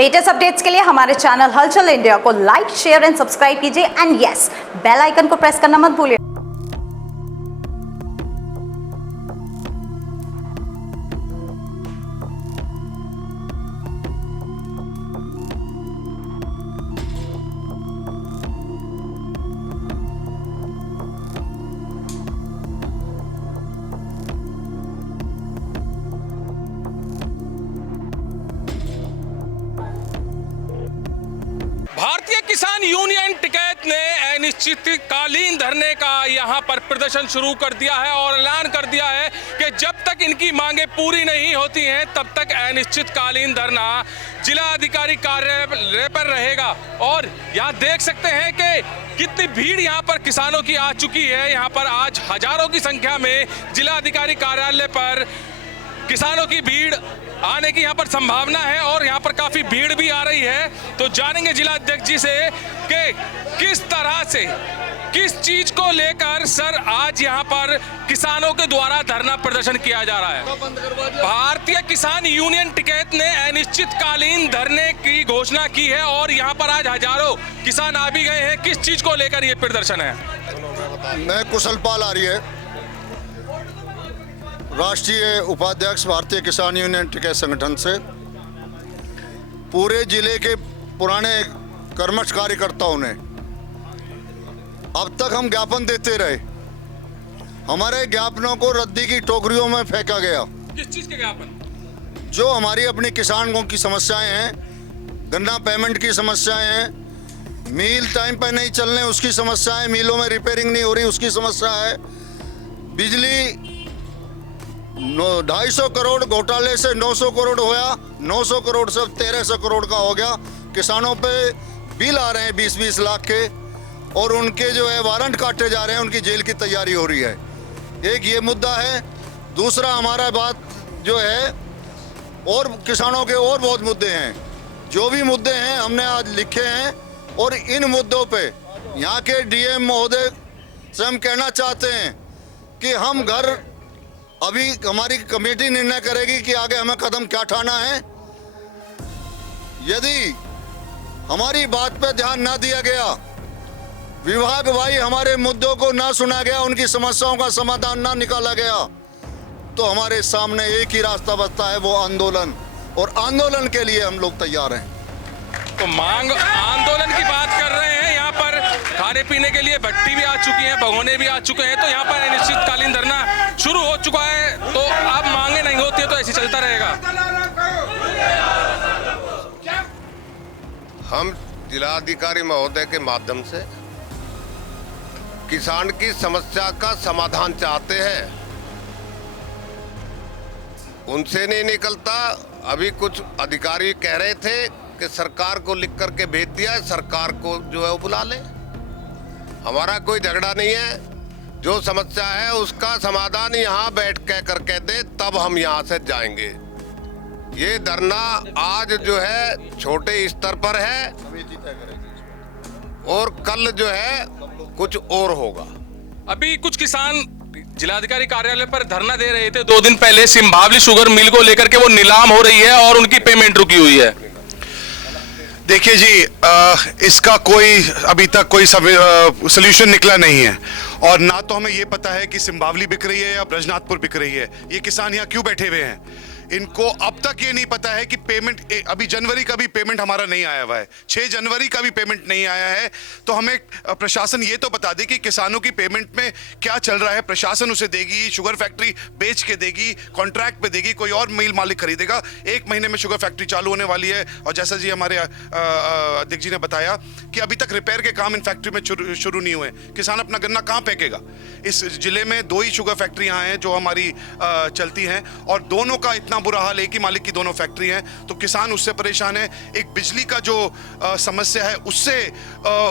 Latest updates के लिए हमारे चैनल हलचल इंडिया को लाइक, शेयर एंड सब्सक्राइब कीजिए एंड यस, बेल आइकन को प्रेस करना मत भूलिए। भारतीय किसान यूनियन टिकैत ने अनिश्चितकालीन धरने का यहां पर प्रदर्शन शुरू कर दिया है और ऐलान कर दिया है कि जब तक इनकी मांगे पूरी नहीं होती हैं तब तक अनिश्चितकालीन धरना जिला अधिकारी कार्यालय पर रहेगा। और यहां देख सकते हैं कि कितनी भीड़ यहां पर किसानों की आ चुकी है। यहां पर आज हजारों की संख्या में जिला अधिकारी कार्यालय पर किसानों की भीड़ आने की यहाँ पर संभावना है और यहाँ पर काफी भीड़ भी आ रही है। तो जानेंगे जिला अध्यक्ष जी से कि किस तरह से किस चीज को लेकर सर आज यहाँ पर किसानों के द्वारा धरना प्रदर्शन किया जा रहा है। भारतीय किसान यूनियन टिकैत ने अनिश्चितकालीन धरने की घोषणा की है और यहाँ पर आज हजारों किसान आ भी गए हैं। किस चीज को लेकर ये प्रदर्शन है? मैं कुशल पाल आ रही है, राष्ट्रीय उपाध्यक्ष भारतीय किसान यूनियन टिकैत संगठन से। पूरे जिले के पुराने कर्मठ कार्यकर्ताओं ने अब तक हम ज्ञापन देते रहे, हमारे ज्ञापनों को रद्दी की टोकरियों में फेंका गया। किस चीज के ज्ञापन? जो हमारी अपनी किसानों की समस्याएं हैं, गन्ना पेमेंट की समस्याएं हैं, मील टाइम पर नहीं चलने उसकी समस्या है, मिलों में रिपेयरिंग नहीं हो रही उसकी समस्या है, बिजली 250 करोड़ घोटाले से 900 करोड़ होया, 900 करोड़ से 1300 करोड़ का हो गया। किसानों पे बिल आ रहे हैं 20-20 लाख के और उनके जो है वारंट काटे जा रहे हैं, उनकी जेल की तैयारी हो रही है। एक ये मुद्दा है। दूसरा हमारा बात जो है, और किसानों के और बहुत मुद्दे हैं। जो भी मुद्दे हैं हमने आज लिखे हैं और इन मुद्दों पे यहाँ के डीएम महोदय से हम कहना चाहते हैं कि हम घर अभी हमारी कमेटी निर्णय करेगी कि आगे हमें कदम क्या उठाना है। यदि हमारी बात पर ध्यान ना दिया गया, विभाग भाई हमारे मुद्दों को ना सुना गया, उनकी समस्याओं का समाधान ना निकाला गया, तो हमारे सामने एक ही रास्ता बचता है, वो आंदोलन। और आंदोलन के लिए हम लोग तैयार हैं। तो मांग आंदोलन की बात कर रहे हैं। यहाँ पर खाने पीने के लिए भट्टी भी आ चुकी है, भगोने भी आ चुके हैं। तो यहाँ पर अनिश्चितकालीन धरना शुरू हो चुका है। तो अब मांगे नहीं होती है तो ऐसे चलता रहेगा। हम जिलाधिकारी महोदय के माध्यम से किसान की समस्या का समाधान चाहते हैं। उनसे नहीं निकलता। अभी कुछ अधिकारी कह रहे थे कि सरकार को लिख करके भेज दिया है, सरकार को जो है वो बुला ले। हमारा कोई झगड़ा नहीं है। जो समस्या है उसका समाधान यहाँ बैठ के करके दे, तब हम यहाँ से जाएंगे। ये धरना आज जो है छोटे स्तर पर है और कल जो है कुछ और होगा। अभी कुछ किसान जिलाधिकारी कार्यालय पर धरना दे रहे थे 2 दिन पहले सिंभावली शुगर मिल को लेकर के, वो नीलाम हो रही है और उनकी पेमेंट रुकी हुई है। देखिए जी, इसका कोई अभी तक कोई सोल्यूशन निकला नहीं है और ना तो हमें ये पता है कि सिंभावली बिक रही है या ब्रजनाथपुर बिक रही है। ये किसान यहाँ क्यों बैठे हुए हैं, इनको अब तक ये नहीं पता है कि पेमेंट अभी जनवरी का भी पेमेंट हमारा नहीं आया हुआ है, 6 जनवरी का भी पेमेंट नहीं आया है। तो हमें प्रशासन ये तो बता दे कि किसानों की पेमेंट में क्या चल रहा है। प्रशासन उसे देगी, शुगर फैक्ट्री बेच के देगी, कॉन्ट्रैक्ट पे देगी, कोई और मिल मालिक खरीदेगा। 1 महीने में शुगर फैक्ट्री चालू होने वाली है और जैसा जी हमारे अध्यक्ष जी ने बताया कि अभी तक रिपेयर के काम इन फैक्ट्री में शुरू नहीं हुए। किसान अपना गन्ना कहाँ फेंकेगा? इस जिले में 2 ही शुगर फैक्ट्री यहाँ हैं जो हमारी चलती हैं और दोनों का इतना बुरा हाल, एक ही मालिक की दोनों फैक्ट्री हैं। तो किसान उससे परेशान है। एक बिजली का जो समस्या है उससे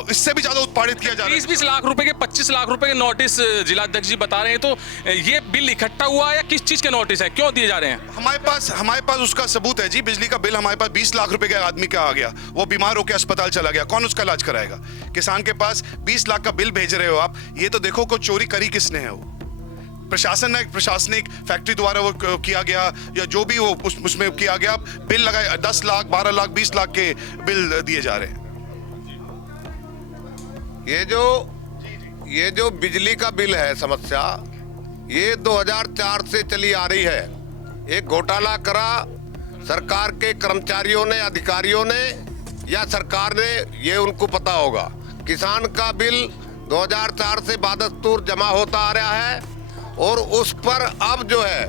इससे भी ज्यादा उत्पादित किया जा रहा है। 20-20 लाख रुपए के 25 लाख रुपए के नोटिस जिलाध्यक्ष जी बता रहे हैं। तो ये बिल इकट्ठा हुआ या किस चीज के नोटिस है, क्यों दिए जा रहे हैं? हमारे पास उसका सबूत है जी। बिजली का बिल हमारे पास 20 लाख रुपए के आदमी का आ गया, वो बीमार होकर अस्पताल चला गया, कौन उसका इलाज कराएगा? किसान के पास 20 लाख का बिल भेज रहे हो आप, ये तो देखो को चोरी करी किसने है। वो प्रशासनिक फैक्ट्री द्वारा वो किया गया या जो भी वो उसमें किया गया, बिल लगाए 10 लाख 12 लाख 20 लाख के बिल दिए जा रहे हैं। ये जो बिजली का बिल है समस्या, ये 2004 से चली आ रही है। एक घोटाला करा सरकार के कर्मचारियों ने, अधिकारियों ने या सरकार ने, ये उनको पता होगा। किसान का बिल 2004 से बादस्तूर जमा होता आ रहा है और उस पर अब जो है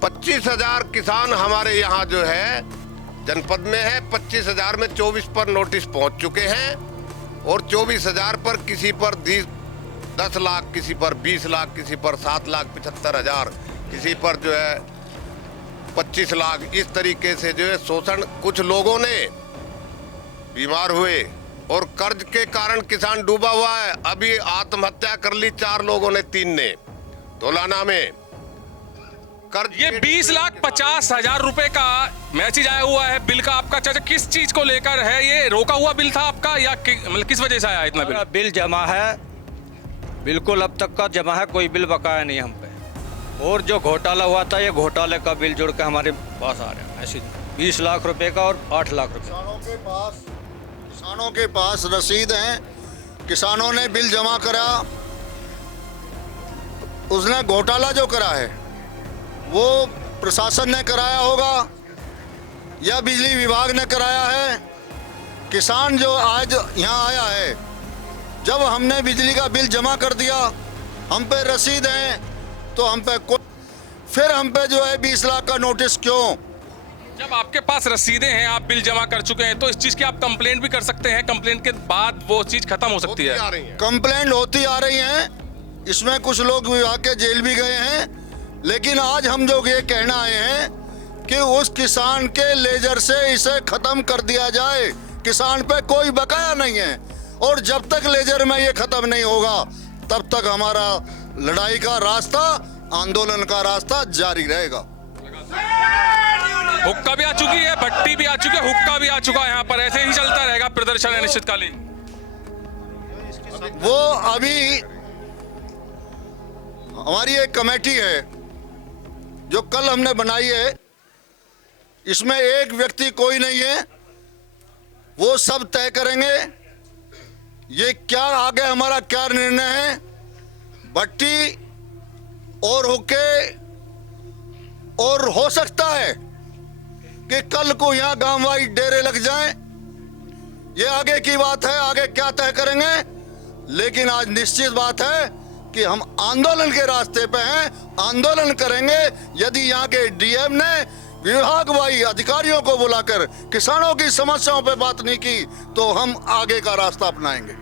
25,000 किसान हमारे यहाँ जो है जनपद में है। 25,000 में 24 पर नोटिस पहुँच चुके हैं और 24,000 पर किसी पर 10 लाख, किसी पर 20 लाख, किसी पर 7 लाख 75,000, किसी पर जो है 25 लाख, इस तरीके से जो है शोषण। कुछ लोगों ने बीमार हुए और कर्ज के कारण किसान डूबा हुआ है। अभी आत्महत्या कर ली 4 लोगों ने, 3 ने तोलाना में। कर्ज ये 20,50,000 रुपए का मैसेज आया हुआ है बिल का आपका। चाचा, किस चीज को लेकर है? ये रोका हुआ बिल था आपका या मतलब किस वजह से आया इतना बिल? बिल जमा है, बिल्कुल अब तक का जमा है, कोई बिल बकाया नहीं हम पे। और जो घोटाला हुआ था, ये घोटाले का बिल जुड़ के हमारे पास आ रहा है ऐसे 20 लाख रुपए का और 8 लाख रुपए। किसानों के पास रसीद हैं, किसानों ने बिल जमा करा। उसने घोटाला जो करा है वो प्रशासन ने कराया होगा या बिजली विभाग ने कराया है। किसान जो आज यहाँ आया है, जब हमने बिजली का बिल जमा कर दिया, हम पे रसीद हैं, तो हम पे फिर हम पे जो है 20 लाख का नोटिस क्यों? जब आपके पास रसीदें हैं, आप बिल जमा कर चुके हैं, तो इस चीज की आप कंप्लेंट भी कर सकते हैं। कंप्लेंट के बाद वो चीज खत्म हो सकती है। कंप्लेंट होती आ रही है, इसमें कुछ लोग विभाग के जेल भी गए हैं। लेकिन आज हम जो ये कहना आए हैं कि उस किसान के लेजर से इसे खत्म कर दिया जाए। किसान पे कोई बकाया नहीं है और जब तक लेजर में ये खत्म नहीं होगा तब तक हमारा लड़ाई का रास्ता, आंदोलन का रास्ता जारी रहेगा। हुक्का भी आ चुकी है, भट्टी भी आ चुकी है, हुक्का भी आ चुका है। यहाँ पर ऐसे ही चलता रहेगा प्रदर्शन अनिश्चितकालीन। वो अभी हमारी एक कमेटी है जो कल हमने बनाई है, इसमें एक व्यक्ति कोई नहीं है, वो सब तय करेंगे ये क्या आगे हमारा क्या निर्णय है। भट्टी और हुक्के, और हो सकता है कि कल को यहां गांव वाइज डेरे लग जाएं। ये आगे की बात है, आगे क्या तय करेंगे। लेकिन आज निश्चित बात है कि हम आंदोलन के रास्ते पे हैं, आंदोलन करेंगे। यदि यहाँ के डीएम ने विभागवाही अधिकारियों को बुलाकर किसानों की समस्याओं पे बात नहीं की तो हम आगे का रास्ता अपनाएंगे।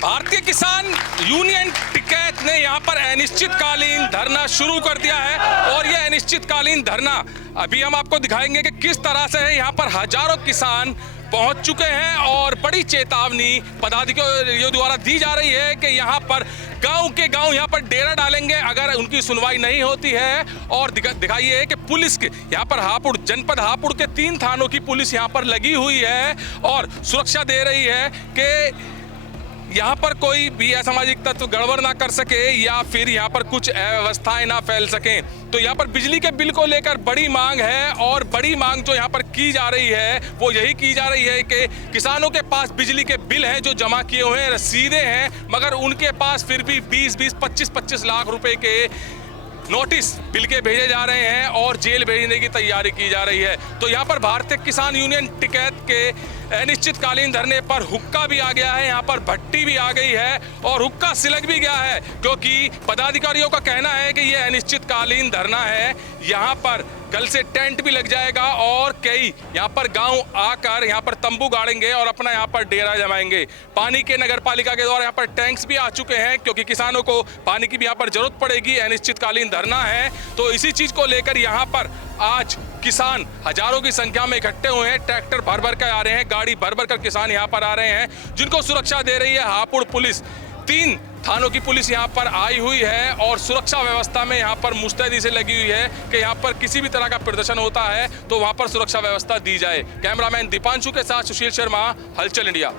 भारतीय किसान यूनियन टिकैत ने यहाँ पर अनिश्चितकालीन धरना शुरू कर दिया है और ये अनिश्चितकालीन धरना अभी हम आपको दिखाएंगे कि किस तरह से है। यहाँ पर हजारों किसान पहुंच चुके हैं और बड़ी चेतावनी पदाधिकारियों द्वारा दी जा रही है कि यहाँ पर गांव के गांव यहाँ पर डेरा डालेंगे अगर उनकी सुनवाई नहीं होती है। और दिखाइए कि पुलिस के यहाँ पर हापुड़, जनपद हापुड़ के 3 थानों की पुलिस यहाँ पर लगी हुई है और सुरक्षा दे रही है कि यहाँ पर कोई भी असामाजिक तत्व गड़बड़ ना कर सके या फिर यहाँ पर कुछ अव्यवस्थाएं ना फैल सकें। तो यहाँ पर बिजली के बिल को लेकर बड़ी मांग है और बड़ी मांग जो यहाँ पर की जा रही है वो यही की जा रही है कि किसानों के पास बिजली के बिल हैं जो जमा किए हुए हैं, रसीदें हैं, मगर उनके पास फिर भी 20-20, 25-25 लाख रुपए के नोटिस बिल के भेजे जा रहे हैं और जेल भेजने की तैयारी की जा रही है। तो यहाँ पर भारतीय किसान यूनियन टिकैत के अनिश्चितकालीन धरने पर हुक्का भी आ गया है, यहाँ पर भट्टी भी आ गई है और हुक्का सिलक भी गया है, क्योंकि पदाधिकारियों का कहना है कि ये अनिश्चितकालीन धरना है। यहाँ पर कल से टेंट भी लग जाएगा और कई यहाँ पर गांव आकर यहाँ पर तंबू गाड़ेंगे और अपना यहाँ पर डेरा जमाएंगे। पानी के नगर पालिका के द्वारा यहाँ पर टैंक्स भी आ चुके हैं क्योंकि किसानों को पानी की भी यहाँ पर जरूरत पड़ेगी। अनिश्चितकालीन धरना है तो इसी चीज को लेकर यहाँ पर आज किसान हजारों की संख्या में इकट्ठे हुए हैं। ट्रैक्टर भर भर कर आ रहे हैं, गाड़ी भर भर कर किसान यहाँ पर आ रहे हैं, जिनको सुरक्षा दे रही है हापुड़ पुलिस। 3 थानों की पुलिस यहाँ पर आई हुई है और सुरक्षा व्यवस्था में यहाँ पर मुस्तैदी से लगी हुई है कि यहाँ पर किसी भी तरह का प्रदर्शन होता है तो वहाँ पर सुरक्षा व्यवस्था दी जाए। कैमरामैन दीपांशु के साथ सुशील शर्मा, हलचल इंडिया।